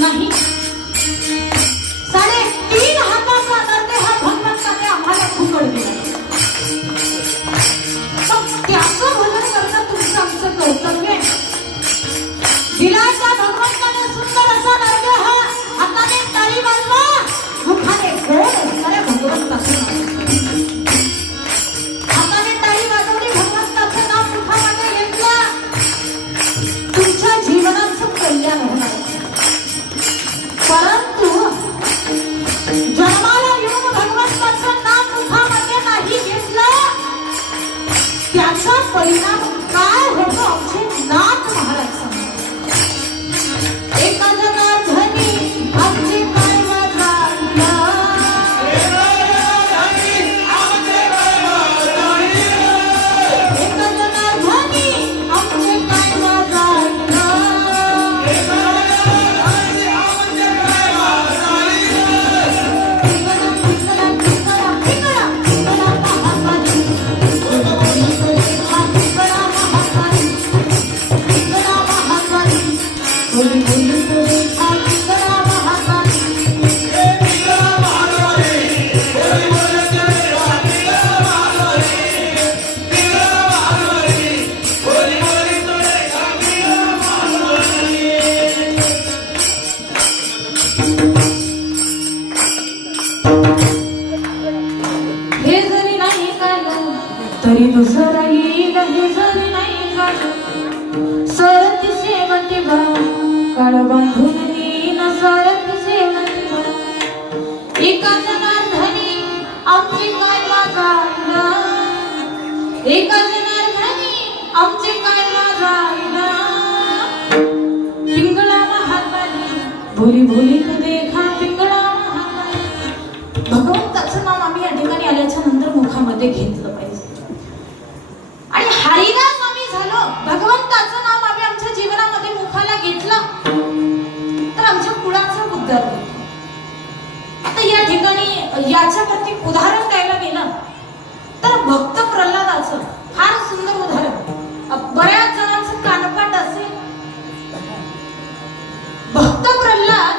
नाही, 3.5 हाताचा नरदेह भगवंताने आम्हाला फुकट दिला. त्याचं भजन करणं तुमचं आमचं कर्तव्य आहे. दिलाचा भगवंताने सुंदर असा नरदेह, हाताने टाळी वाजवा, मुखाने गोड असणाऱ्या भगवंताचं नाव. हाताने टाळी वाजवली, भगवंताचं नाव मुखामध्ये घेतलं, तुमच्या जीवनाचं कल्याण होणार. परंतु जन्माला येऊन भगवंताचं नाम मुखामध्ये नाही घेतलं, त्याचा परिणाम काय होतो आमचे नाथ महाराज सांगतात. एका जनार्दनी आमचे काय वाजवलं, एका जनार्दनी आमचे काय तरी दुसरा येईल, हे जरी नाही काढ सरती सेवती बा, काळ बांधून देईन सरती सेवती बा. एका जनार्दनी आमचे काय वाजायला, एका जनार्दनी आमचे काय वाजायला. पिंगळा महाकाली भोली भोली तू देखा, पिंगळा महाकाली. भगवंताचं नाम आम्ही या ठिकाणी आल्याच्या नंतर मुखामध्ये घेतलं पाहिजे. आणि हरिदास आम्ही झालो, भगवंताचं नाम आम्ही आमच्या जीवनामध्ये मुखाला घेतलं, तर आमच्या कुळाचा उद्धार होतो. आता या ठिकाणी याच्यावरती उदाहरण द्यायला गेलं तर भक्त प्रल्हादाचं फार सुंदर उदाहरण. बऱ्याच जणांचं कानपाट असेल. भक्त प्रल्हाद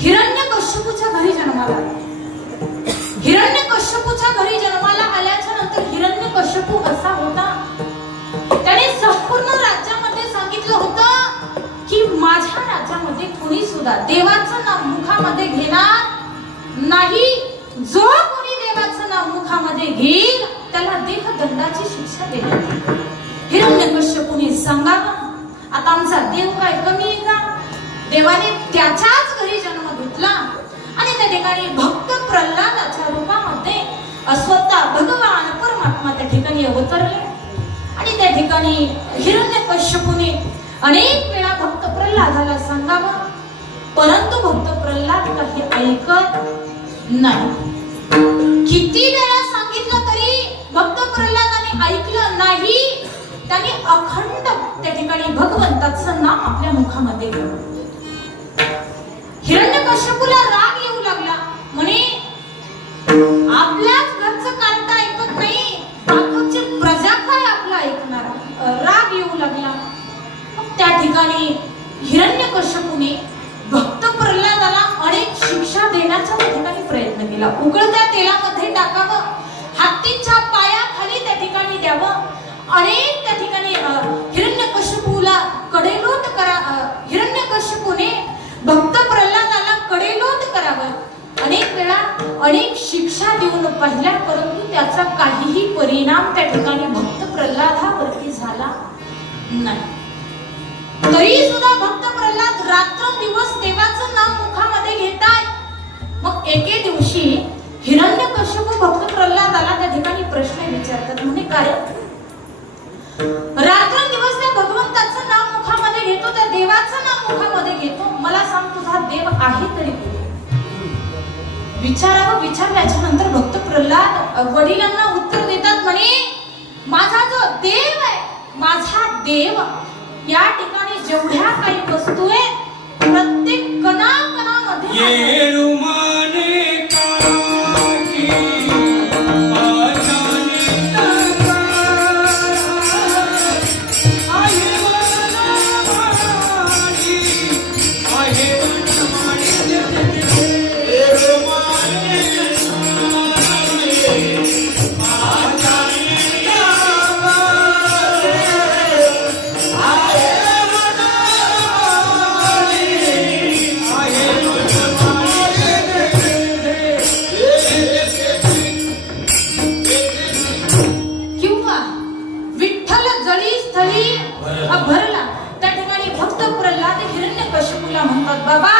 हिरण्यकश्यपूच्या घरी जन्माला आला. हिरण्यकश्यपूच्या घरी जन्माला आल्याच्या नंतर हिरण्यकश्यपू असा होता, त्याने संपूर्ण राज्यामध्ये सांगितलं होतं की माझ्या राज्यामध्ये कोणी सुद्धा देवाचं नाव मुखामध्ये घेणार नाही. जो कोणी देवाचं नाव मुखामध्ये घेईल त्याला देहदंडाची शिक्षा देण्यात येईल. हिरण्यकश्यपूने सांगावं, आता आमचा देव काय कमी आहे का? देवाने त्याच्याच घरी जन्म घेतला आणि त्या ठिकाणी भक्त प्रल्हादाच्या रूपामध्ये स्वतः भगवान परमात्मा त्या ठिकाणी अवतरले. आणि त्या ठिकाणी हिरण्यकश्यपूने अनेक वेळा भक्त प्रल्हादाला सांगावं, परंतु भक्त प्रल्हाद काही ऐकत नाही. किती वेळा सांगितलं तरी भक्त प्रल्हादाने ऐकलं नाही. त्याने अखंड त्या ठिकाणी भगवंताचं नाम आपल्या मुखामध्ये घेतलं. हिरण्यकश्यपूला राग येऊ लागला, म्हणे आपल्याच घरचं कांता ऐकत नाही, बाकीची प्रजा काय आपलं ऐकणार. राग येऊ लागला. त्या ठिकाणी हिरण्यकश्यपूने भक्त प्रल्हादाला अनेक शिक्षा देण्याचा त्या ठिकाणी प्रयत्न केला. उकळत्या तेलामध्ये टाकावं, हत्तीच्या पायाखाली त्या ठिकाणी द्यावं, अनेक त्या ठिकाणी हिरण्यकश्यपूला कडेलोट करा. हिरण्यकश्यपूने भक्त प्रल्हादाला कडेलोट करावं, अनेक वेळा अनेक शिक्षा देऊन पाहिल्या, परंतु त्याचा काहीही परिणाम त्या ठिकाणी भक्त प्रल्हादावरती झाला नाही. तरी सुद्धा भक्त प्रल्हाद रात्रंदिवस देवाचं नाम मुखामध्ये घेताय. मग एके दिवशी हिरण्यकश्यप भक्त प्रल्हादाला त्या ठिकाणी प्रश्न विचारतात. म्हणे काय रात्रंदिवस त्या भगवंताचं नाम मुखामध्ये घेतो, त्या देवाचं नाम मुखामध्ये घेतो, मला सांग तुझा देव आहे तरी कुठे? विचारल्याच्या नंतर भक्त प्रल्हाद वडिलांना उत्तर देतात. म्हणे माझा जो देव आहे, माझा देव या ठिकाणी जेवढ्या काही वस्तू आहेत प्रत्येक कणाकणामध्ये भरला. त्या ठिकाणी भक्त प्रल्हाद हिरण्यकश्यपूला म्हणतात, बाबा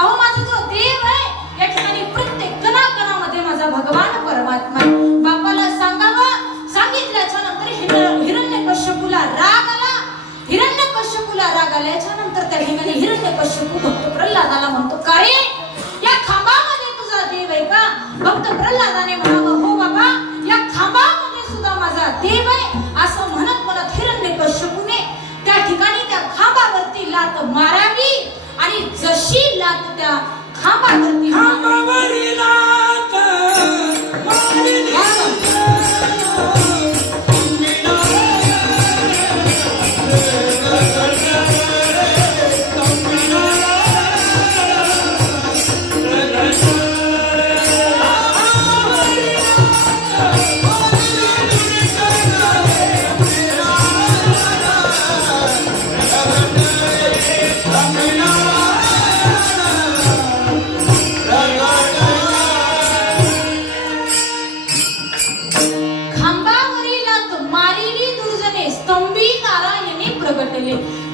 अहो माझा जो देव आहे या ठिकाणी प्रत्येक कणाकणामध्ये माझा भगवान परमात्मा आहे. बापाला सांगावं, सांगितल्याच्या नंतर हिरण्यकश्यपूला राग आला. हिरण्यकश्यपूला राग आल्याच्या नंतर त्या ठिकाणी हिरण्यकश्यपू भक्त प्रल्हादाला म्हणतो, का रे या खांबामध्ये तुझा देव आहे का? भक्त प्रल्हादाने म्हणावं, हो बाबा या खांबामध्ये सुद्धा माझा देव आहे. असं म्हणत हिरण्यकश्यपूने त्या ठिकाणी त्या खांबावरती लात मारावी आणि जशी लात त्या खांबावरती लात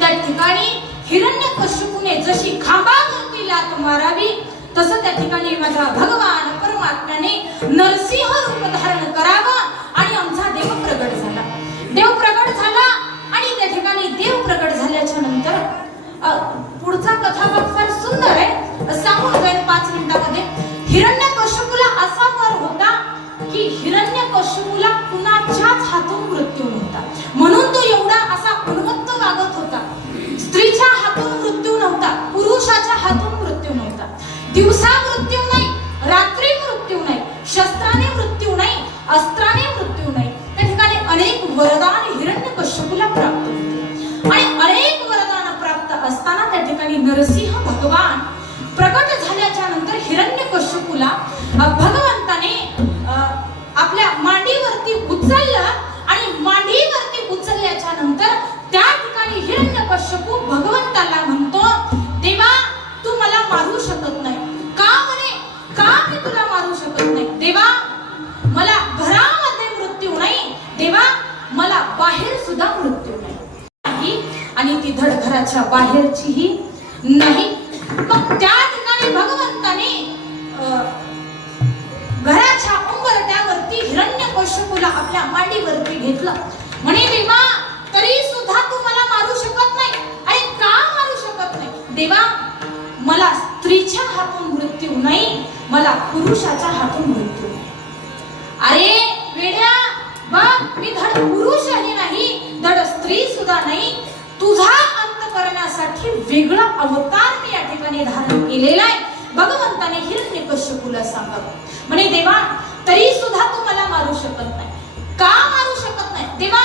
त्या ठिकाणी हिरण्यकश्यपूने जशी खांबावरती लात मारावी तसं त्या ठिकाणी माझा भगवान परमात्म्याने नरसिंह रूप धारण करावं आणि आमचा देव प्रगट झाला. देव प्रगट झाला आणि त्या ठिकाणी देव प्रगट झाल्याच्या नंतर पुढचा कथाभाग फार सुंदर आहे, सांगून जाईल 5 मिनिटांमध्ये. हिरण्यकश्यपूला असा वर होता की हिरण्यकश्यपूला कुणाच्याच हातून मृत्यू नव्हता, म्हणून तो एवढा असा उन्मत्त वागत होता. स्त्रीच्या हातून मृत्यू नव्हता, पुरुषाच्या हातून मृत्यू नव्हता, दिवसा मृत्यू नाही, रात्री मृत्यू नाही, शस्त्राने मृत्यू नाही, अस्त्राने मृत्यू नाही. त्या ठिकाणी अनेक वरदान हिरण्यकश्यपूला प्राप्त होते आणि अनेक वरदान प्राप्त असताना त्या ठिकाणी नरसिंह भगवान प्रकट झाल्याच्या नंतर हिरण्यकश्यपूला भगवंताने आपल्या मांडीवरती उचललं आणि मांडीवरती उचलल्याच्या नंतर त्या ठिकाणी हिरण्यकश्यपू भगवंताला म्हणतो, देवा तू मला मारू शकत नाही का? म्हणे का मी तुला मारू शकत नाही? देवा मला घरामध्ये मृत्यू नाही, देवा मला बाहेर सुद्धा मृत्यू नाही आणि ती धड घराच्या बाहेरचीही नाही. मग त्या ठिकाणी भगवंताने घराच्या उंबरठ्यावरती हिरण्यकश्यपूला आपल्या मांडीवरती घेतलं. म्हणे देवा तरी सुद्धा तू मला मारू शकत नाही. अरे का मारू शकत नाही? देवा मला स्त्रीच्या हातून मृत्यू नाही, मला पुरुषाच्या हातून मृत्यू नाही. अरे वेड्या बघ, मी धड पुरुषही नाही, धड स्त्री सुद्धा नाही, तुझा अंत करण्यासाठी वेगळा अवतार मी या ठिकाणी धारण केलेला आहे. भगवंताने हिरण्यकश्यपूला सांगावं. म्हणे देवा तरी सुद्धा तू मला मारू शकत नाही. का मारू शकत नाही? देवा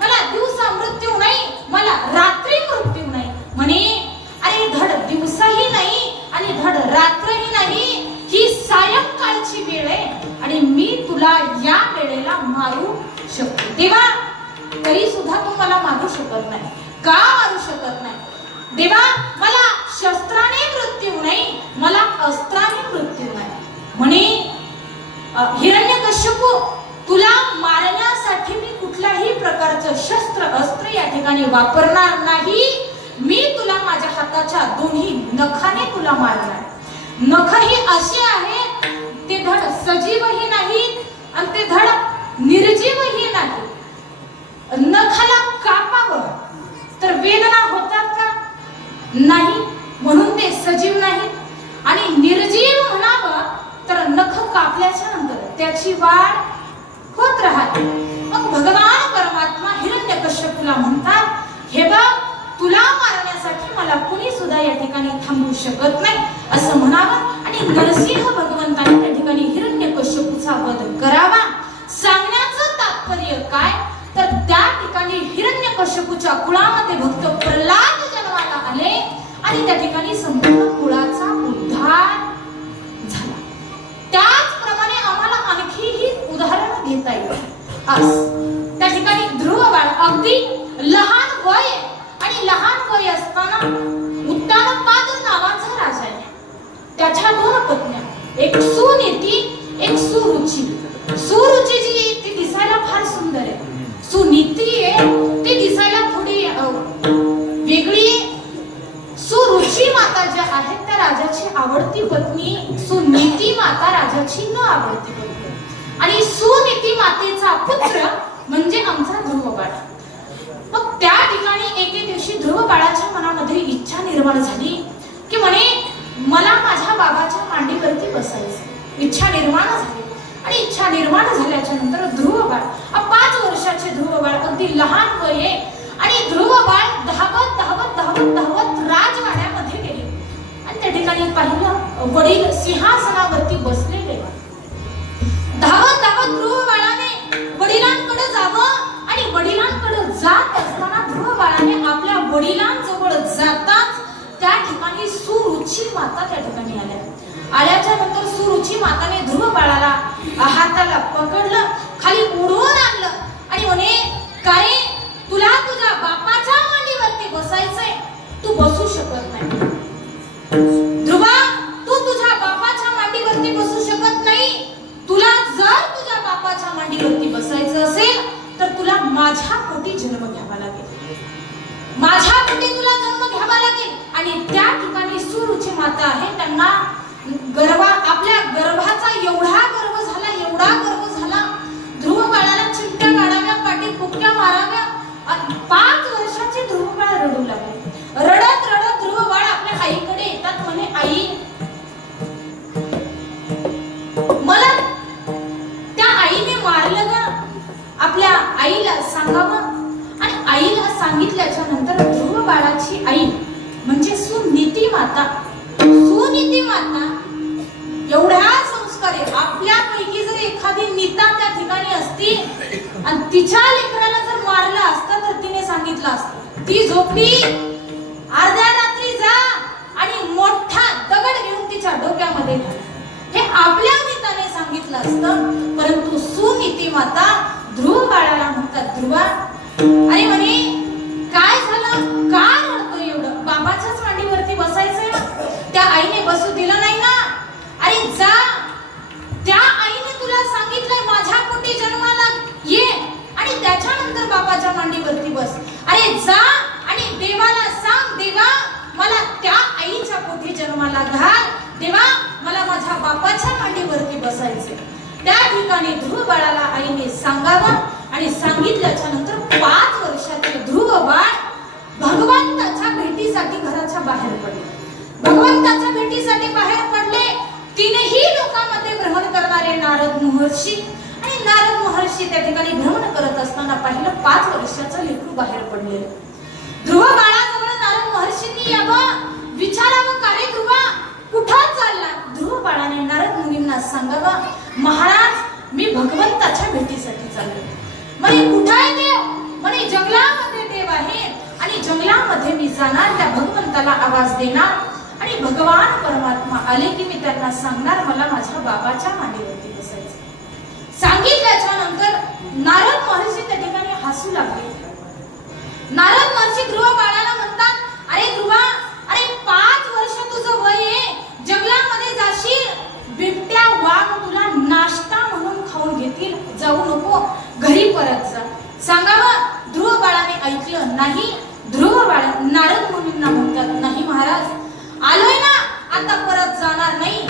मला दिवसा मृत्यू नाही, मला रात्री मृत्यू नाही. म्हणे अरे धड दिवसाही नाही आणि धड रात्रही नाही, ही सायंकाळची वेळ आहे आणि मी तुला या वेळेला मारू शकते. देवा तरी सुद्धा तू मला मारू शकत नाही. का मारू शकत नाही? देवा मला शस्त्राने मृत्यू नाही, मला अस्त्राने मृत्यू नाही. म्हणे हिरण्यकश्यपू तुला मारण्यासाठी मी कुठल्याही प्रकारचं शस्त्र अस्त्र या ठिकाणी वापरणार नाही. मी तुला माझ्या नखही असे आहेत ते धड सजीवही नाहीत आणि ते धड निर्जीवही नाही. नखाला कापावं तर वेदना होतात का? नाही, म्हणून ते सजीव नाही. आणि निर्जीव म्हणावं तर नख कापल्याच्या नंतर त्याची वाढ होत राहते. मग भगवान परमात्मा हिरण्यकश्यपूला म्हणतात, हे बघ, तुला मारण्यासाठी मला कुणी सुद्धा या ठिकाणी थांबवू शकत नाही असं म्हणावं. आणि नरसिंह भगवंताने त्या ठिकाणी हिरण्यकश्यपूचा वध करावा. सांगण्याचं तात्पर्य काय तर त्या ठिकाणी हिरण्यकश्यपूच्या कुळामध्ये भक्त प्रल्हाद जन्माला आले आणि त्या ठिकाणी संपूर्ण कुळाचा उद्धार झाला. त्याचप्रमाणे आम्हाला आणखीही उदाहरण घेता येईल. त्या ठिकाणी ध्रुव बाळ अगदी लहान वय आणि लहान वय असताना उत्तानपाद नावाचा राजा आहे. त्याच्या 2 पत्न्या, एक सुनीती, एक सुरुची. सुरुची जी ती दिसायला फार सुंदर आहे. सुनीती आहे ती दिसायला थोडी वेगळी आहे. सुरुची माता ज्या आहेत त्या राजाची आवडती पत्नी, सुनीती माता राजाची न आवडती पत्नी. आणि सुनीती मातेचा पुत्र म्हणजे आमचा ध्रुव बाळ. मग त्या ठिकाणी एके दिवशी ध्रुव बाळाच्या मनामध्ये इच्छा निर्माण झाली की म्हणे मला माझ्या बाबाच्या मांडीवरती बसायचं. इच्छा निर्माण झाली आणि इच्छा निर्माण झाल्याच्या नंतर ध्रुव बाळ 5 वर्षाचे ध्रुव बाळ अगदी लहान वय आहे. आणि ध्रुव बाळ धावत धावत धावत धावत राजवाड्यामध्ये गेले आणि त्या ठिकाणी पाहिलं वडील सिंहासनावरती बसलेले. धावत धावत ध्रुव बाळाने वडिलांकडे जावं आणि वडिलांकडे जात असताना ध्रुव बाळाने आपल्या वडिलांजवळ जाताच त्या ठिकाणी सुरुची माता त्या ठिकाणी आल्याच्या नंतर सुरुची माताने ध्रुव बाळाला हाताला पकडलं, खाली उडवून आणलं आणि म्हणे, काय तुला तुझ्या बापाच्या मांडीवरती बसायचंय, तू बसू शकत नाही. ध्रुवा, तू तुझ्या बापाच्या मांडीवरती बसू शकत नाही. तुला जर तुझ्या बापाच्या मांडीवरती बसायचं असेल तर तुला माझ्या पोटी जन्म घ्यावा लागेल. माझ्या पोटी तुला जन्म घ्यावा लागेल. आणि त्या ठिकाणी सुरुची माता आहे, त्यांना आपल्या गर्भाचा एवढा गर्व झाला, ध्रुव बाळाला चिमट्या काढाव्या, पाठीत बुक्क्या माराव्या. 5 वर्षाचे ध्रुव बाळ रडू लागले. रडत रडत ध्रुव बाळ आपल्या आईकडे येतात. म्हणे, आई, मला त्या आईने मारलं ना, आपल्या आईला सांगावं. आणि आईला सांगितल्याच्या नंतर ध्रुव बाळाची आई म्हणजे सुनीती माता एवढ्या संस्कारी, आपल्यापैकी जर एखादी नीता त्या ठिकाणी असती आणि तिच्या लेकराला जर मारलं असतं तर तिने सांगितलं असतं, ती झोपडी अर्ध्या रात्री जा आणि मोठा दगड घेऊन तिच्या डोक्यामध्ये घाल. हे आपल्या नीताने सांगितलं असतं. परंतु सुनीती माता ध्रुव बाळाला म्हणतात, ध्रुवा, अरे म्हणे, काय झालं, का रडतोय एवढं? बाबाच्याच मांडीवरती बसायचंय ना, त्या आईने बसू दिलं नाही ना. अरे जा, त्या आईने तुला सांगितलंय माझ्या पोटी जन्माला ये आणि त्याच्यानंतर बाबाच्या मांडीवरती बस. अरे जा आणि देवाला सांग, देवा, मला त्या आईच्या पोटी जन्माला घाल. देवा, मला माझ्या बापाच्या मांडीवरती बसायचे. त्या ठिकाणी ध्रुव बाळाला आईने सांगावं आणि सांगितल्याच्या नंतर 5 वर्षाचे ध्रुव बाळ भगवंताच्या भेटीसाठी घराच्या बाहेर पडले. भगवंताच्या भेटीसाठी बाहेर पडले. 3ही लोकांमध्ये भ्रमण करणारे नारद महर्षी आणि नारद महर्षी त्या ठिकाणी भ्रमण करत असताना पाहिलं 5 वर्षाचं लेकरू बाहेर पडले. ध्रुव बाळाजवळ नारद महर्षींनी यावं, विचारावं, का रे ध्रुवा, कुठं चालला? ध्रुव बाळाने नारद मुनींना सांगावं, महाराज, मी भगवंताच्या भेटीसाठी चाललो. म्हणे, कुठं आहे देव? म्हणे, जंगलामध्ये देव आहे आणि जंगलामध्ये मी जाणार, त्या भगवंताला आवाज देणार आणि भगवान परमात्मा आले की मी त्यांना सांगणार, मला माझ्या बाबाच्या मांडीवरती बसायचं. सांगितल्याच्या नंतर नारद महर्षी त्या ठिकाणी हसू लागले. नारद महर्षी ध्रुव बाळाला म्हणतात, अरे ध्रुवा, अरे 5 वर्ष तुझं वय आहे, जंगलामध्ये जाशील, बिबट्या वाघ तुला नाश्ता म्हणून खाऊन घेतील, जाऊ नको, घरी परत जा. सांगावं. ध्रुव बाळाने ऐकलं नाही. ध्रुव बाळ नारद मुनींना म्हणतात, नाही महाराज, आलोय ना, आता परत जाणार नाही.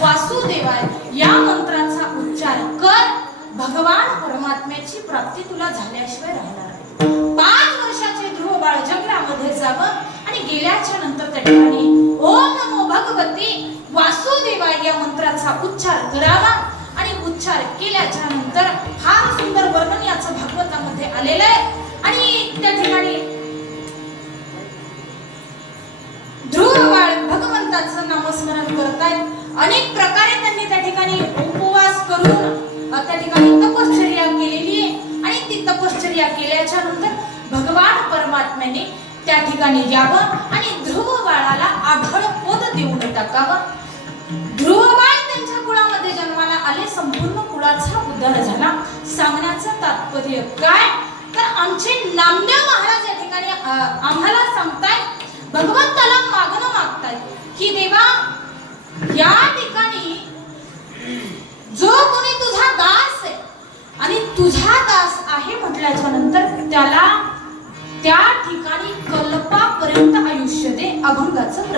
वासुदेवाय या मंत्राचा उच्चार कर. भगवान परमात्म्याची प्राप्ती तुला झाल्याशिवाय राहणार नाही. 5 वर्षाचे ध्रुव बाळ जंगलामध्ये जावं आणि गेल्याच्या नंतर त्या ठिकाणी ओम नमो भगवती वासुदेवाय या मंत्राचा उच्चार करावा. आणि उच्चार केल्याच्या नंतर फार सुंदर वर्णन याचं भागवतामध्ये आलेलं आहे. आणि त्या ठिकाणी ध्रुव बाळ भगवंताचं नामस्मरण करतायत. अनेक प्रकारे त्यांनी त्या ठिकाणी उपवास करून त्या ठिकाणी तपश्चर्या केलेली आहे. आणि ती तपश्चर्या केल्याच्या नंतर भगवान परमात्म्याने त्या ठिकाणी यावं आणि ध्रुव बाळाला आढळ पद देऊन टाकावं. ध्रुव बाळ त्यांच्या कुळामध्ये जन्माला आले. संपूर्ण कुळाचा उद्धार झाला. सांगण्याचं तात्पर्य काय तर आमचे नामदेव महाराज या ठिकाणी आम्हाला सांगतायत, भगवंताला मागणं मागतायत की देवा या ठिकाणी जो कोणी तुझा दास आहे आणि तुझा दास आहे म्हटल्याच्या नंतर त्याला त्या ठिकाणी कल्पापर्यंत आयुष्य दे. अभंगाचं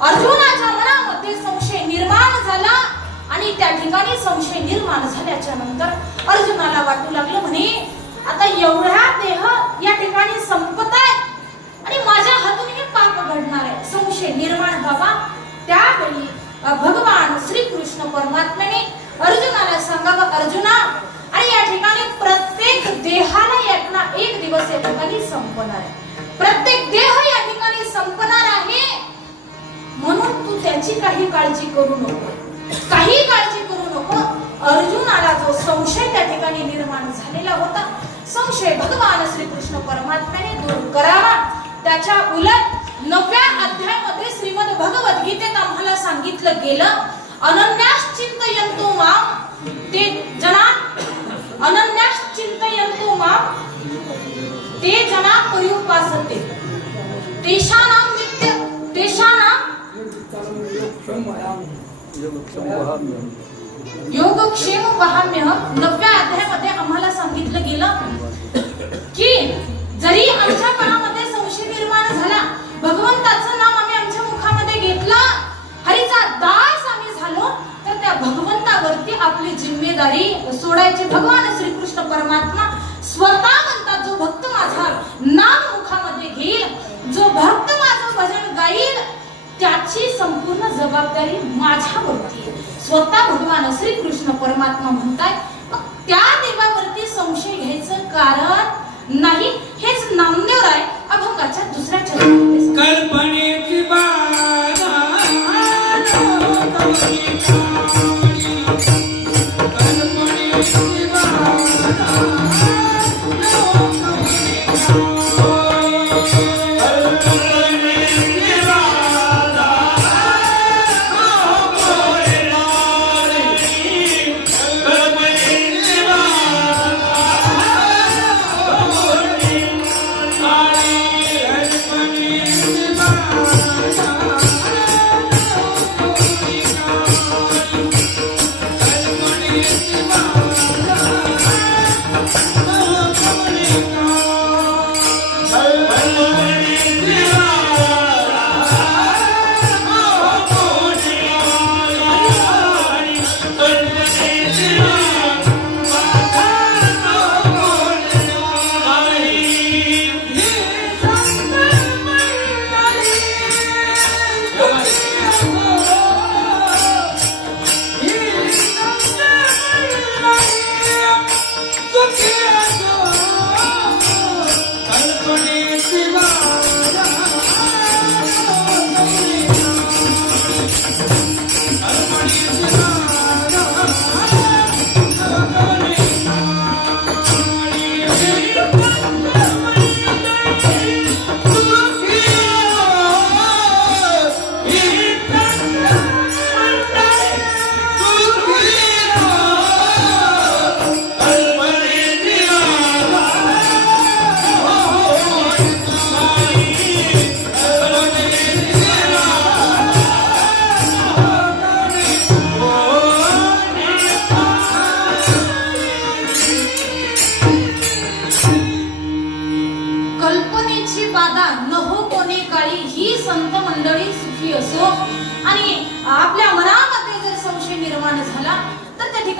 अर्जुनाच्या मनामध्ये संशय निर्माण झाला. आणि त्या ठिकाणी संशय निर्माण झाल्याच्या नंतर अर्जुनाला वाटू लागलं म्हणे आता एवढा देह या ठिकाणी संपत आहे आणि माझ्या हातून हे पाप घडणार आहे. संशय निर्माण व्हावा. त्यावेळी भगवान श्रीकृष्ण परमात्म्याने अर्जुनाला सांगावं, अर्जुना आणि या ठिकाणी प्रत्येक देहाला एक दिवस या ठिकाणी संपणार आहे. प्रत्येक देह या ठिकाणी संपणार आहे. म्हणून तू त्याची काही काळजी करू नको, काही काळजी करू नको. अर्जुनाला जो संशय त्या ठिकाणी निर्माण झालेला होता, संशय भगवान श्रीकृष्ण परमात्म्याने दूर करावा. त्याच्या उलट 9व्या अध्यायामध्ये श्रीमद भगवत गीतेत आम्हाला सांगितलं गेलं, अनन्यास चिंतयन्तो माम ते जना अनन्यास चिंतयन्तो माम ते जना पर्युपासते तेषानां नित्य तेषानां योगक्षेम वहाम्य. 9व्या अध्यायामध्ये आम्हाला सांगितलं गेलं की जरी आमच्या मनामध्ये संशय निर्माण झाला, भगवंताचं नाम आम्ही आमच्या मुखामध्ये घेतलं, हरीचा दास आम्ही झालो, तर त्या भगवंतावरती आपली जिम्मेदारी सोडायची. भगवान श्रीकृष्ण परमात्मा स्वतः म्हणतात, जो भक्त माझा नाम मुखामध्ये घेईल, जो भक्त माझं भजन गाईल, त्याची संपूर्ण जबाबदारी माझ्यावरती आहे. स्वतः भगवान श्रीकृष्ण परमात्मा म्हणतात. त्या देवावरती संशय घ्यायचं कारण नाही. हेच नामदेवराय अभंगाच्या दुसऱ्या चरणामध्ये कल्पनेची बाधा Bye.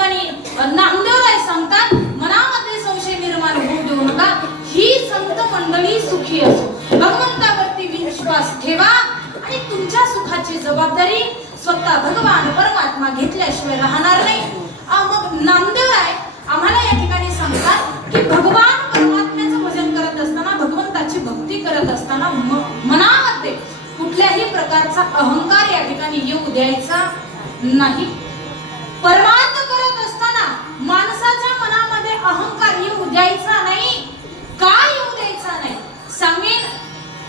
ठिकाणी नामदेवराय सांगतात, मनामध्ये संशय निर्माण होऊ देऊ नका, ही संत मंडळी सुखी असो. भगवंतावरती विश्वास ठेवा आणि तुमच्या सुखाची जबाबदारी स्वतः भगवान परमात्मा घेतल्याशिवाय राहणार नाही. मग नामदेवराय आम्हाला या ठिकाणी सांगतात की भगवान परमात्म्याचं भजन करत असताना, भगवंताची भक्ती करत असताना मनामध्ये कुठल्याही प्रकारचा अहंकार या ठिकाणी येऊ द्यायचा नाही. परमार्थ करत असताना माणसाच्या मनामध्ये अहंकार येऊ द्यायचा नाही. का येऊ द्यायचा नाही सांगेन.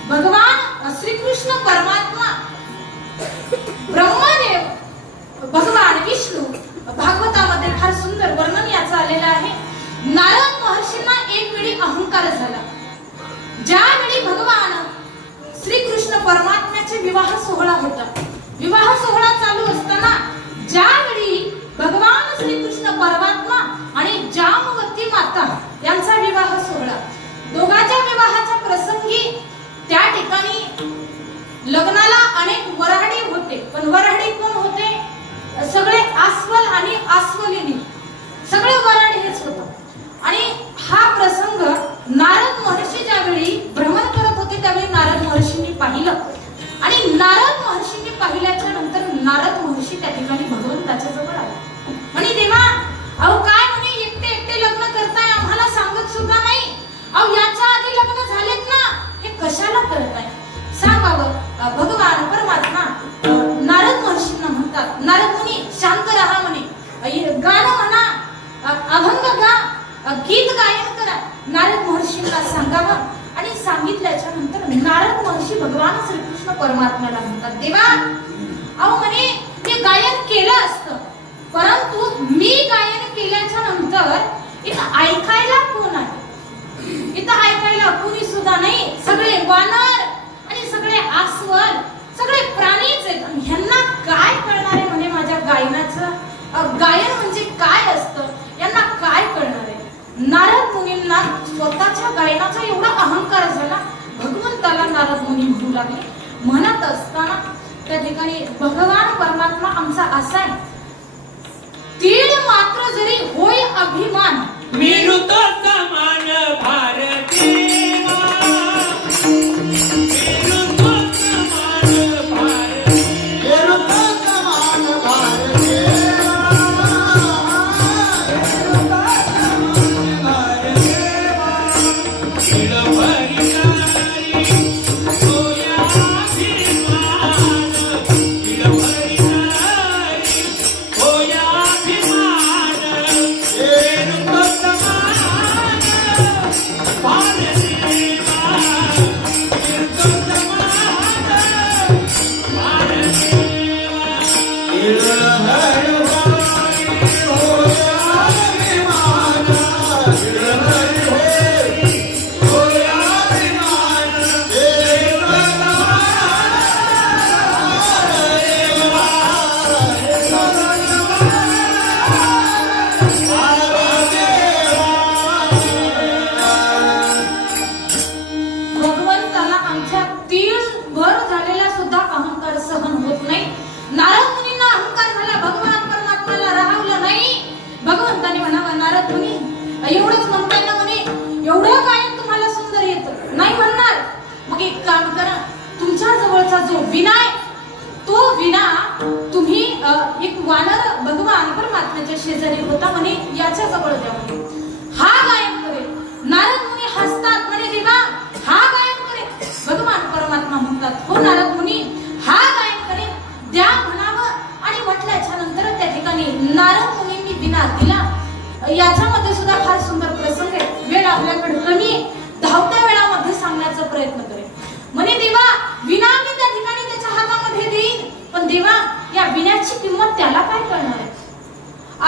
भगवान श्रीकृष्ण परमात्मा, ब्रह्मदेव, भगवान विष्णू, भागवतामध्ये फार सुंदर वर्णन याचं आलेलं आहे. नारद महर्षींना एक वेळी अहंकार झाला. ज्यावेळी भगवान श्रीकृष्ण परमात्म्याचे विवाह सोहळा होता, विवाह सोहळा चालू असताना ज्यावेळी भगवान श्रीकृष्ण परमात्मा आणि जामवती माता यांचा विवाह सोहळा, दोघांच्या विवाहाच्या प्रसंगी त्या ठिकाणी लग्नाला अनेक वऱ्हाडी होते. पण वऱ्हाडी कोण होते? सगळे अस्वल आणि अस्वलिनी, सगळे वऱ्हाडी हेच होतं. आणि हा प्रसंग नारद महर्षी ज्यावेळी भ्रमण करत होते त्यावेळी नारद महर्षींनी पाहिलं. आणि नारद महर्षींनी पाहिल्याच्या नंतर नारद महर्षी त्या ठिकाणी भगवंताच्या जवळ आले. म्हणे देवा, अहो काय म्हणे एकटे एकटे लग्न करताय, आम्हाला सांगत सुद्धा नाही. अहो याच्या आधी लग्न झालेत ना, हे कशाला करताय सांगावं. भगवान परमात्मा नारद महर्षींना म्हणतात, नारद मुनी शांत राहा म्हणे, गाणं म्हणा, अभंग गा, गीत गायन करा. नारद महर्षींना सांगावं. आणि सांगितल्याच्या नंतर नारद महर्षी भगवान श्रीकृष्ण परमात्म्याला म्हणतात, देवा अहो म्हणे मी गायन केलं असतं, परंतु मी गायन केल्याच्या नंतर इथं ऐकायला कोण आहे? इथं ऐकायला कोणी सुद्धा नाही. सगळे वानर आणि सगळे अस्वल, सगळे प्राणीच आहेत. आणि ह्यांना काय कळणार आहे म्हणे माझ्या गायनाचं? गायन म्हणजे काय असतं यांना काय कळणार आहे? नारद मुनींना स्वतःच्या गायनाचा एवढा अहंकार झाला, भगवंताला नारद मुनी म्हणू लागले. म्हणत असताना त्या ठिकाणी भगवान परमात्मा आमचा असा आहे, तीळ मात्र जरी होय अभिमान, मेरू तो समान भारतीया, मेरू तो समान भारतीया, मेरू तो समान भारतीया, मेरू तो समान भारतीया, तिळभरी नारी होया अभिमान, तिळभरी नारी होया अभिमान, मेरू तो समान भारतीया, मेरू तो समान भारतीया, तिळभरी होया अभिमान, तिळभरी होया अभिमान, मेरू तो भगवंताला आमच्या तीळ भर झालेला सुद्धा अहंकार सहन होत नाही. नारद मुनींना अहंकार झाला, भगवान परमात्म्याला राहवलं नाही. भगवंताने म्हणावं, नारद मुनी एवढंच म्हणताय ना म्हणे, एवढं गायन तुम्हाला सुंदर येतं? नाही म्हणणार. मग एक काम करा, तुमच्या जवळचा जो विना आहे तो विना तुम्ही एक वानर भगवान परमात्म्याच्या शेजारी होता म्हणे, याच्या जवळ द्या म्हणे, हा गायन करेल. नारद मुनी हसतात म्हणे, देवा हा गायन करेल? भगवान परमात्मा म्हणतात, हो नारद मुनी हा गायन करेल, द्या म्हणावं. आणि म्हटल्याच्या नंतर त्या ठिकाणी नारद मुनींनी विना दिला. याच्यामध्ये सुद्धा फार सुंदर प्रसंग आहे. वेळ आपल्याकडे कमी आहे, धावत्या वेळामध्ये सांगण्याचा प्रयत्न करेल. म्हणे देवा विना मी त्या ठिकाणी त्याच्या हातामध्ये देईन, पण देवा या विण्याची किंमत त्याला काय कळणार आहे?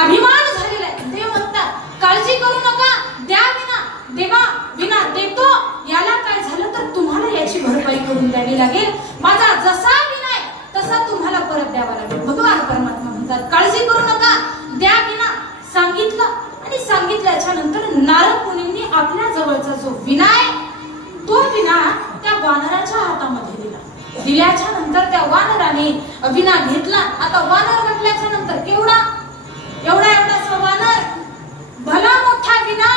अभिमान झालेला आहे. देव म्हणतात, काळजी करू नका, द्या विना. देवा विना देतो, याला काय झालं तर तुम्हाला याची भरपाई करून द्यावी लागेल. माझा जसा विना आहे तसा तुम्हाला परत द्यावा लागेल. भगवान परमात्मा म्हणतात, काळजी करू नका, द्या विना. सांगितलं आणि सांगितल्याच्या नंतर नारद मुनींनी आपल्या जवळचा जो विना आहे तो विना त्या वानराच्या हातामध्ये दिला. दिल्याच्या नंतर त्या वानराने विना घेतला. आता वानर म्हटल्याच्या नंतर केवढा एवढा वानर भला मोठा विना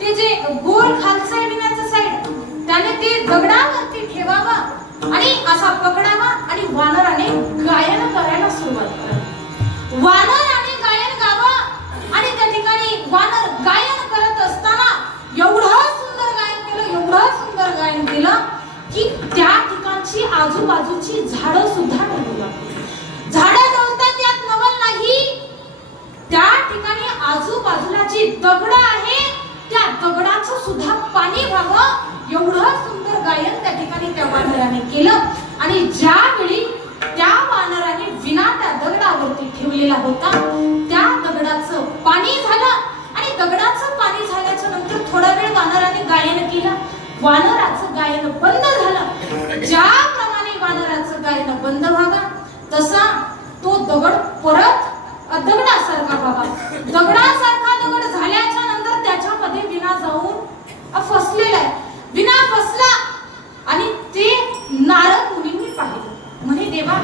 ते जे गोल खालचं आहे विनाचं साईड त्याने ते दगडावरती ठेवावा आणि असा पकडावा आणि वानराने गायन करायला सुरुवात करावी. वानराने गायन गावं आणि त्या ठिकाणी वानर गायन करत असताना एवढं सुंदर गायन केलं की त्या ठिकाणची आजूबाजूची झाडं सुद्धा डोलू लागली. झाडं डोलतात यात नवल नाही. त्या ठिकाणी आजूबाजूला जी दगड आहे त्या दगडाचं सुद्धा पाणी व्हावं एवढं सुंदर गायन त्या ठिकाणी त्या वानराने केलं. आणि ज्यावेळी त्या वानराने विना त्या दगडावरती ठेवलेला होता त्या दगडाचं पाणी झालं आणि दगडाचं पाणी झाल्याच्या नंतर थोडा वेळ वानराने गायन केलं. वानराचं गायन बंद झालं. ज्याप्रमाणे वानराचं गायन बंद व्हावं तसा तो दगड परत दगडासारखा व्हावा. दगडासारखा दगड झाल्याच्या नंतर त्याच्यामध्ये विना जाऊन फसलेला आहे. विना फसला आणि ते नारद मुनींनी पाहिलं. म्हणे देवा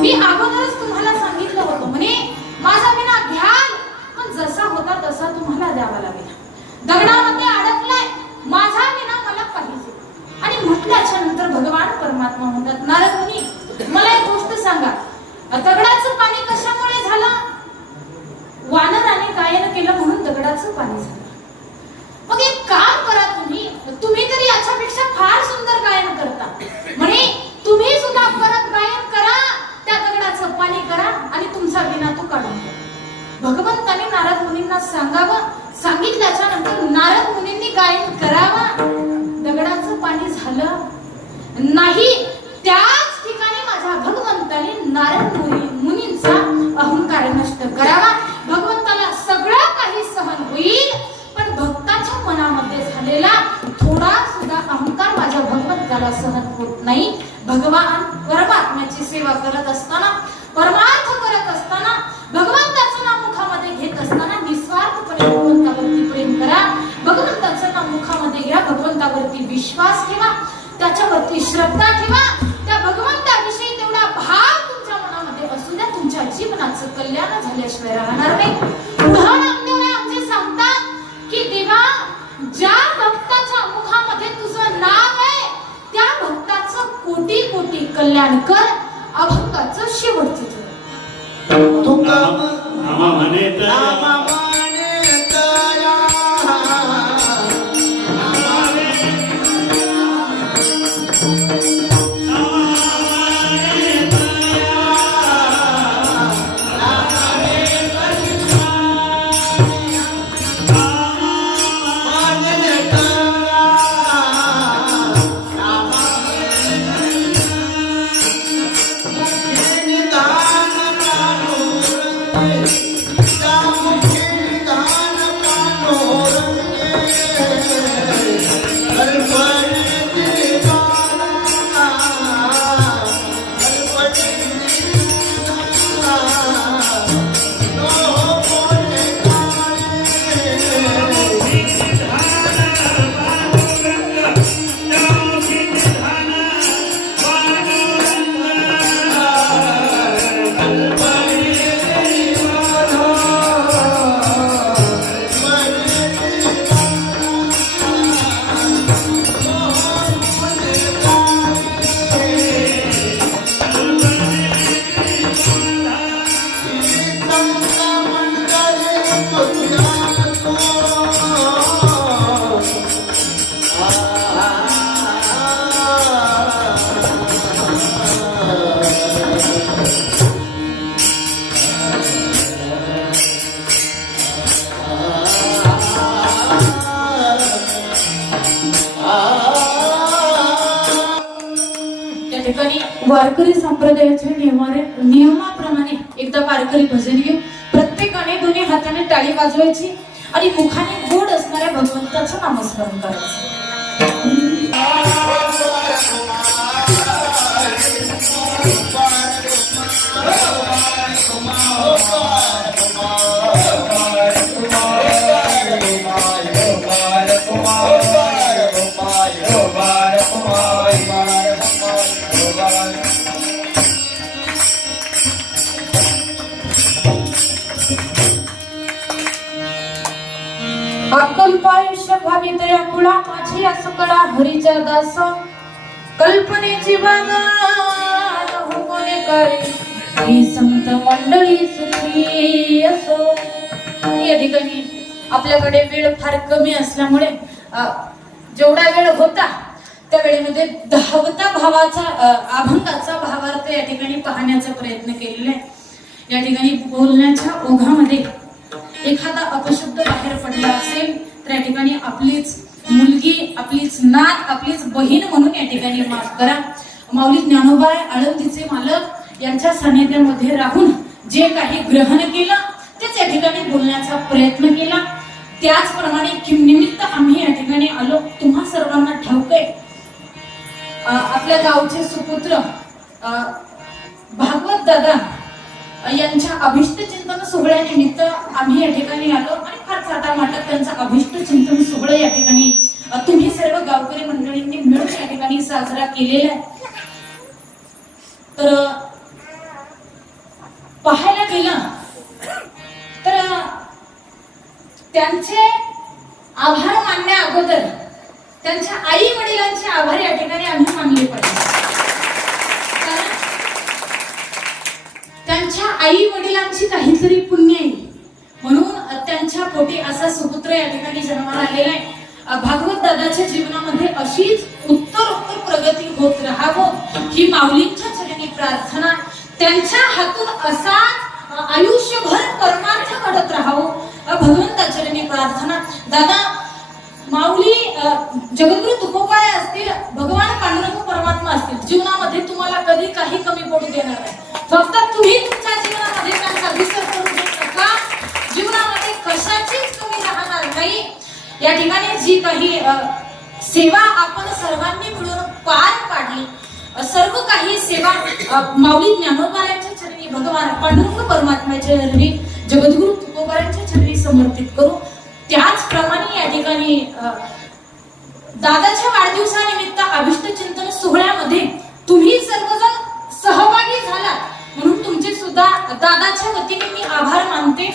मी अगोदरच तुम्हाला सांगितलं होतं म्हणे माझा विना घ्याल पण जसा होता तसा तुम्हाला द्यावा लागेल. दगडामध्ये अडकलाय माझा विना मला पाहिजे. आणि म्हटल्याच्या नंतर भगवान परमात्मा म्हणतात नारद मुनी मला एक गोष्ट सांगा दगडाचं पाणी कशामुळे झालं. वानराने गायन केलं म्हणून दगडाचं पाणी झालं. मग एक काम करा तुम्ही तरी याच्यापेक्षा फार सुंदर गायन करता म्हणे तुम्ही सुद्धा परत गायन करा त्या दगडाचं पाणी करा आणि तुमचा विना तो काढून घ्या. भगवंताने नारद मुनींना सांगावं. सांगितल्याच्या नंतर नारद मुनींनी गायन करावं. दगडाचं पाणी झालं नाही. त्याच ठिकाणी माझ्या भगवंताने नारद मुनींचा अहंकार नष्ट करावा. भगवंताला सगळं काही सहन होईल पण भक्ताच्या मनामध्ये झालेला थोडा सुद्धा अहंकार माझ्या भगवंताला सहन होत नाही. भगवान परमात्म्याची सेवा करत असताना परमार्थ करत असताना भगवंताचं नाम मुखामध्ये घेत असताना निस्वार्थपणे भगवंतावरती प्रेम करा. भगवंताचं नाम मुखामध्ये घ्या. भगवंतावरती विश्वास ठेवा. त्याच्यावरती श्रद्धा ठेवा. त्या भगवंताविषयी तेवढा भाव तुमच्या मनामध्ये असू द्या. तुमच्या जीवनाचं कल्याण झाल्याशिवाय राहणार नाही. पुढं नामदेव आमचे सांगतात की देवा ज्या भक्ताच्या मुखामध्ये तुझं नाव आहे त्या भक्ताचं कोटी कोटी कल्याण कर. अभंगाचं शेवटचं चरण तुका आमा म्हणेत नामा मानेत या वारकरी संप्रदायाच्या नियमाप्रमाणे एकदा वारकरी भजन घेऊ. प्रत्येकाने दोन्ही हाताने टाळी वाजवायची आणि मुखाने गोड असणाऱ्या भगवंताचं नामस्मरण करायचं. अकल्पायुष्य भावित या कुळा माझी असकडा हरीच्या दास कल्पनेची बागान हो कोणे करी ही संत मंडळी सुखी असो. या ठिकाणी आपल्याकडे वेळ फार कमी असल्यामुळे जेवढा वेळ होता त्या वेळेमध्ये 10व्या भावाचा अभंगाचा भावार्थ या ठिकाणी पाहण्याचा प्रयत्न केलेला आहे. या ठिकाणी बोलण्याच्या ओघामध्ये एखादा अपशब्द बाहेर पडला असेल तर या ठिकाणी आपलीच मुलगी, आपलीच नात, आपलीच बहीण म्हणून या ठिकाणी माफ करा. माऊली ज्ञानोबा आळंदीचे मालक यांच्या सानिध्यामध्ये राहून जे काही ग्रहण केलं तेच या ठिकाणी बोलण्याचा प्रयत्न केला. त्याचप्रमाणे किमनिमित्त आम्ही या ठिकाणी आलो. तुम्हा सर्वांना ठाऊक आहे आपल्या गावचे सुपुत्र भागवत दादा यांच्या अभिष्ट चिंतन सोहळ्यानिमित्त आम्ही या ठिकाणी आलो आणि फार थाटामाटात त्यांचा अभिष्ट चिंतन सोहळा या ठिकाणी तुम्ही सर्व गावकरी मंडळींनी मिळून या ठिकाणी साजरा केलेला आहे. तर पाहायला गेलं तर त्यांचे आभार मानण्या अगोदर त्यांच्या आई वडिलांचे आभार या ठिकाणी आम्ही मानले पाहिजे. कारण त्यांच्या आई वडिलांची काहीतरी पुण्य आहे म्हणून त्यांच्या पोटी असा सुपुत्र या ठिकाणी जन्माला आलेला आहे. भागवत दादाच्या जीवनामध्ये अशीच उत्तरोत्तर प्रगती होत राहावं ही माऊलींच्या चरणी प्रार्थना. त्यांच्या हातून असाच आयुष्यभर परमार्थ घडत राहावं भगवंता चरणी प्रार्थना. दादा माऊली जगद्गुरु तुकोबाराय असतील, भगवान पांडुरंग परमात्मा असतील, जीवनामध्ये तुम्हाला कधी काही कमी पडू देणार नाही. फक्त तुम्ही तुमच्या जीवनामध्ये त्यांचा विसर करू नका. जीवनामध्ये कशाचीच कमी राहणार नाही. या ठिकाणी जी काही सेवा आपण सर्वांनी मिळून पार पाडली, सर्व काही सेवा माऊली ज्ञानोबारायांच्या चरणी, भगवान पांडुरंग परमात्म्याच्या चरणी, जगद्गुरु तुकोबारायांच्या चरणी समर्पित करू. त्याचप्रमाणे या ठिकाणी दादाच्या वाढदिवसानिमित्त अभिष्ट चिंतन सोहळ्यामध्ये तुम्ही सर्वजण सहभागी झाला म्हणून तुमचे सुद्धा दादाच्या वतीने मी आभार मानते.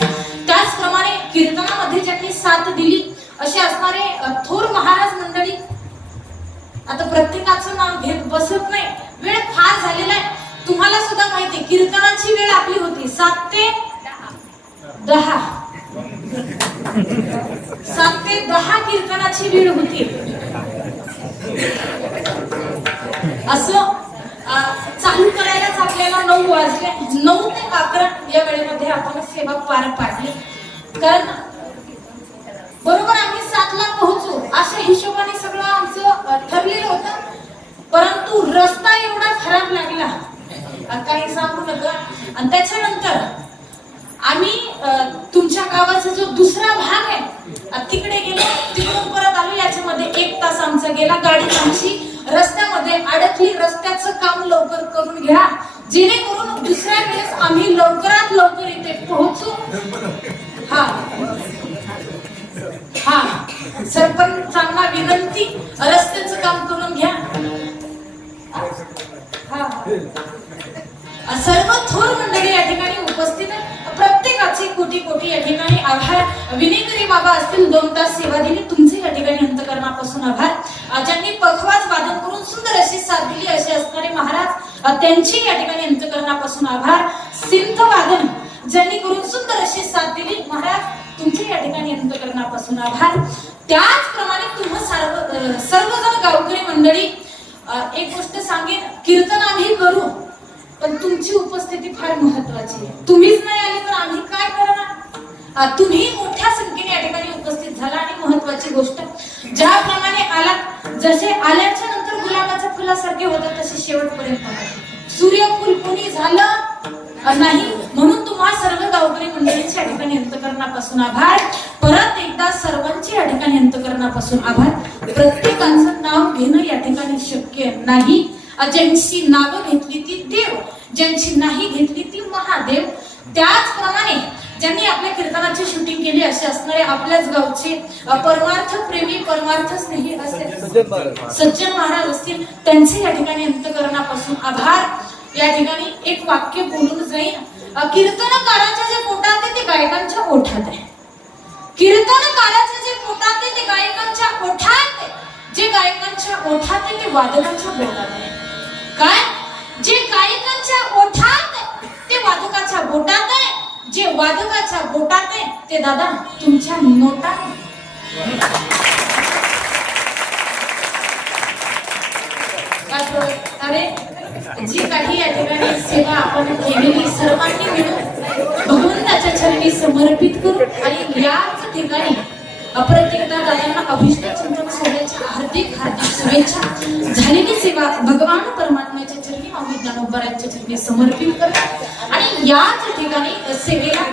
त्याचप्रमाणे कीर्तनामध्ये ज्यांनी साथ दिली असे असणारे थोर महाराज मंडळी, आता प्रत्येकाचं नाव घेत बसत नाही, वेळ फार झालेला आहे. तुम्हाला सुद्धा माहिती कीर्तनाची वेळ आपली होती 7 ते 10 कीर्तनाची वेळ होती. असं चालू करायलाच आपल्याला 9 वाजले. 9 ते 11 या वेळेमध्ये आपण सेवा पार पाडली. कारण बरोबर आम्ही 7ला पोहोचू अशा हिशोबाने सगळं आमचं ठरलेलं होतं. परंतु रस्ता एवढा खराब लागला काही सांगू नका. आणि त्याच्यानंतर आम्ही तुमच्या गावाचा जो दुसरा भाग आहे तिकडे गेलो, तिकडून परत आलो. याच्यामध्ये 1 तास आमचा गेला. गाडी आमची रस्त्यामध्ये अडकली. रस्त्याचं काम लवकर करून घ्या जेणेकरून दुसऱ्या वेळेस आम्ही लवकरात लवकर इथे पोहोचू. हा सरपंचांना विनंती, रस्त्याचं काम करून घ्या. सर्व थोर मंडळी या ठिकाणी उपस्थित आहे. प्रत्येकाचे कोटी कोटी या ठिकाणी आभार. विनेकरी बाबा असतील 2 तास सेवा दिली, तुमचे या ठिकाणी अंतकरणापासून आभार. ज्यांनी पखवाज वादन करून सुंदर अशी साथ दिली असे असणारे महाराज त्यांची या ठिकाणी अंतकरणापासून आभार. सिंथ वादन ज्यांनी करून सुंदर अशी साथ दिली महाराज तुमचे या ठिकाणी अंतकरणापासून आभार. त्याचप्रमाणे तुम्ही सर्वजण गावकरी मंडळी एक गोष्ट सांगेन, कीर्तन आम्ही करू पण तुमची उपस्थिती फार महत्वाची आहे. तुम्हीच नाही आले तर आम्ही काय करणार. तुम्ही मोठ्या संख्येने या ठिकाणी उपस्थित झाला आणि महत्वाची गोष्ट ज्याप्रमाणे आला, जसे आल्याच्या नंतर गुलाबाच्या फुलासारखे होतात तसे शेवटपर्यंत सूर्यफूल कोणी झालं नाही. म्हणून तुम्हा सर्व गावकरी मंडळींच्या ठिकाणी अंतकरणापासून आभार. परत एकदा सर्वांची या ठिकाणी अंतकरणापासून आभार. प्रत्येकाचं नाव घेणं या ठिकाणी शक्य नाही. ज्यांची नावं घेतली ती देव, ज्यांची नाही घेतली ती महादेव. त्याचप्रमाणे ज्यांनी आपल्या कीर्तनाची शूटिंग केली असे असणारे आपल्याच गावचे परमार्थ प्रेमी, परमार्थ स्नेही असे सज्जन महाराज असतील, त्यांचे या ठिकाणी अंतकरणापासून आभार. या ठिकाणी एक वाक्य बोलून जाईल. कीर्तनकाराच्या जे पोटात आहे ते गायकांच्या ओठात आहे. कीर्तनकाराच्या जे ओठात आहे की वादकाच्या बोटात आहे? काय जे गायकाच्या ओठात ते वादकाच्या बोटात आहे, जे वादकाच्या बोटात आहे ते दादा तुमच्या नोटात आहे. अरे जी काही या ठिकाणी सेवा आपण केलेली सर्वांनी मिळून भगवंताच्या चरणी समर्पित करू आणि याच ठिकाणी अप्रतिमता दादांना अभिषेक चिंतन सोहळ्याच्या हार्दिक हार्दिक शुभेच्छा. झालेली सेवा भगवान परमात्म्याच्या चरणी, स्वामी ज्ञानोबरायांच्या चरणी समर्पित करू आणि याच ठिकाणी सेवेला